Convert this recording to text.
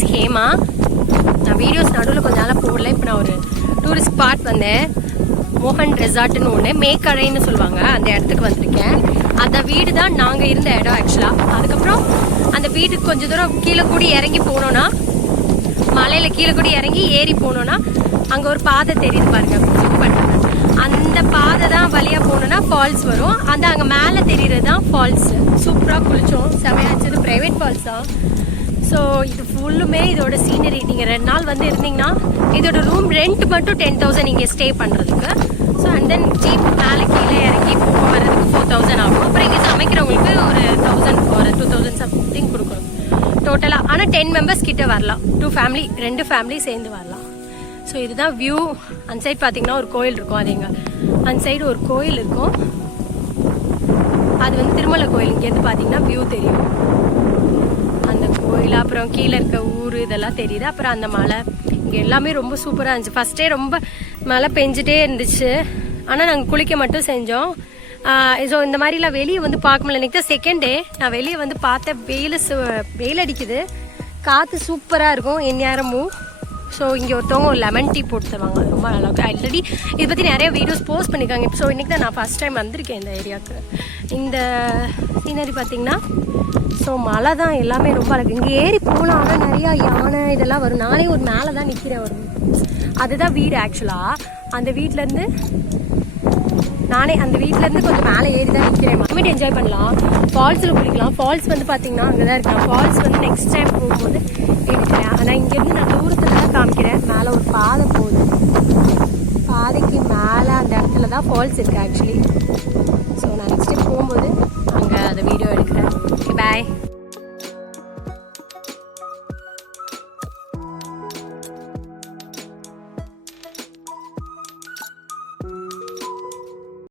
Is Hema. நான் videos நடுவில் கொஞ்ச நாளாக போடல. இப்போ நான் ஒரு டூரிஸ்ட் ஸ்பாட் வந்தேன், மோகன் ரெசார்ட்னு ஒன்று, மேக்கரைன்னு சொல்லுவாங்க, அந்த இடத்துக்கு வந்திருக்கேன். அந்த வீடு தான் நாங்கள் இருந்த இடம் ஆக்சுவலாக. அதுக்கப்புறம் அந்த வீட்டுக்கு கொஞ்சம் தூரம் கீழே கூடி இறங்கி போனோன்னா, மலையில் கீழே கூடி இறங்கி ஏறி போனோன்னா அங்கே ஒரு பாதை தெரியுது பாருங்க, அந்த பாதை தான் வழியாக போனோன்னா ஃபால்ஸ் வரும். அந்த அங்கே மேலே தெரியுறது தான் ஃபால்ஸ். சூப்பராக குளித்தோம், செமையாச்சு. இது ப்ரைவேட் ஃபால்ஸ் தான். ஸோ இது ஃபுல்லுமே இதோட சீனரி. நீங்கள் 2 நாள் வந்து இருந்தீங்கன்னா இதோட ரூம் ரெண்ட் மட்டும் 10,000 நீங்கள் ஸ்டே பண்ணுறதுக்கு. ஸோ அண்ட் தென் ஜீப் மேலே கீழே இறங்கி போக வர்றதுக்கு 4,000 ஆகும். அப்புறம் இங்கே சமைக்கிறவங்களுக்கு ஒரு 1,000 ஒரு 2,000 சம்திங் கொடுக்கணும் டோட்டலாக. ஆனால் 10 மெம்பர்ஸ் கிட்ட வரலாம், 2 ஃபேமிலி சேர்ந்து வரலாம். ஸோ இதுதான் வியூ. அந்த சைடு பார்த்தீங்கன்னா ஒரு கோயில் இருக்கும், அது எங்கள் அந்த சைடு ஒரு கோயில் இருக்கும், அது வந்து திருமலை கோயில். இங்கேருந்து பார்த்தீங்கன்னா வியூ தெரியும் அந்த கோயில். அப்புறம் கீழே இருக்க ஊர் இதெல்லாம் தெரியுது. அப்புறம் அந்த மலை இங்கே எல்லாமே ரொம்ப சூப்பராக இருந்துச்சு. ஃபஸ்ட்டே ரொம்ப மழை பெஞ்சிட்டே இருந்துச்சு, ஆனால் நாங்கள் குளிக்க மட்டும் செஞ்சோம். ஸோ இந்த மாதிரிலாம் வெளியே வந்து பார்க்க முடியல. இன்றைக்கி தான் செகண்ட் டே நான் வெளியே வந்து பார்த்தேன். வெயில் அடிக்குது, காற்று சூப்பராக இருக்கும் எந்நேரமும். ஸோ இங்கே ஒருத்தவங்க ஒரு லெமன் டீ போட்டு தருவாங்க, ரொம்ப நல்லாயிருக்கும். ஆல்ரெடி இதை பற்றி நிறைய வீடியோஸ் போஸ்ட் பண்ணியிருக்காங்க. ஸோ இன்றைக்கி தான் நான் ஃபஸ்ட் டைம் வந்திருக்கேன் இந்த ஏரியாவுக்கு. இந்த சீனரி பார்த்திங்கன்னா, ஸோ மழை தான் எல்லாமே ரொம்ப அழகு. இங்கே ஏறி போகலாம், ஆனால் நிறையா யானை இதெல்லாம் வரும். நானே ஒரு மேலே தான் நிற்கிறேன், வரும் அதுதான் வீடு ஆக்சுவலாக. அந்த வீட்டிலேருந்து கொஞ்சம் மேலே ஏறி தான் நிற்கிறேன். கிளைமேட் என்ஜாய் பண்ணலாம், ஃபால்ஸில் குளிக்கலாம். ஃபால்ஸ் வந்து பார்த்திங்கன்னா அங்கே தான் இருக்கலாம். ஃபால்ஸ் வந்து நெக்ஸ்ட் டைம் போகும்போது எடுக்கிறேன். ஆனால் இங்கேருந்து நான் தூரத்தில் தான் காமிக்கிறேன். மேலே ஒரு பாதை போகுது, பாதைக்கு மேலே அந்த இடத்துல தான் ஃபால்ஸ் இருக்குது ஆக்சுவலி. ஸோ நான் நெக்ஸ்ட் டைம் போகும்போது அங்கே அதை வீடியோ எடுக்கிறேன். ஓகே, பாய்.